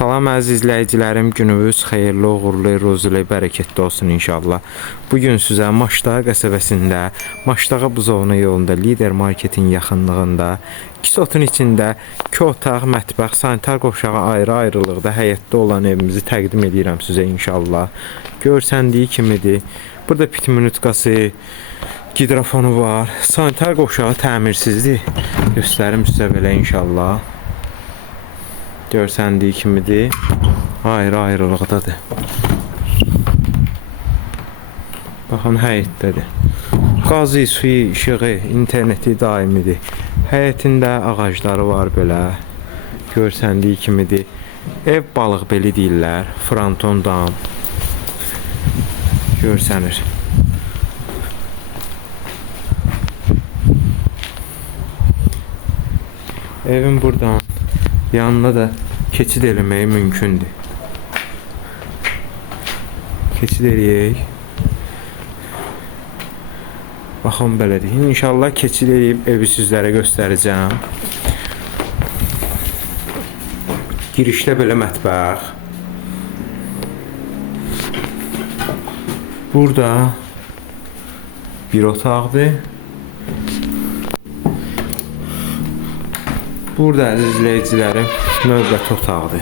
Salam əziz izləyicilərim, gününüz xeyirli, uğurlu, ruzili, bərəkətli olsun inşallah. Bugün sizə Maşdağa qəsəbəsində, Maşdağa Buzovna yolunda Lider Marketin yaxınlığında, 2 sotun içində 2 otaq, mətbəx, sanitar qovşağı ayrı-ayrılıqda həyətdə olan evimizi təqdim edirəm sizə inşallah. Görsəndiyi kimidir. Burada pit minutqası, gidrofonu var. Sanitar qovşağı təmirsizdir. Göstərim sizə belə inşallah. Görsəndiyi kimidir. Ayrı-ayrılıqdadır. Baxın, həyətdədir. Qazı, suyu, işığı, interneti daimidir. Həyətində ağacları var belə. Görsəndiyi kimidir. Ev balıq beli deyirlər. Fronton dam. Görsənir. Evin buradan yanına da keçid eləmək mümkündür. Keçid eləyək. Baxın belədir. İnşallah keçid eləyib evi sizlərə göstərəcəm. Girişdə belə mətbəx. Burada bir otaqdır. Burada əziz izləyicilərim, növbəti otaqdır.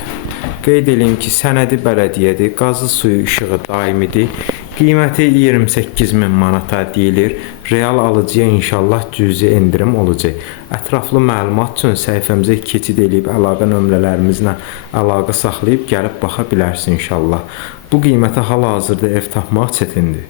Qeyd edeyim ki, sənədi bələdiyyədir, qazı, suyu, işığı daimidir. Qiyməti 28.000 manata deyilir. Real alıcıya inşallah cüzi endirim olacaq. Ətraflı məlumat üçün səhifəmizə keçid edib əlaqə nömrələrimizlə əlaqə saxlayıb gəlib baxa bilərsin inşallah. Bu qiymətə hal-hazırda ev tapmaq çətindir.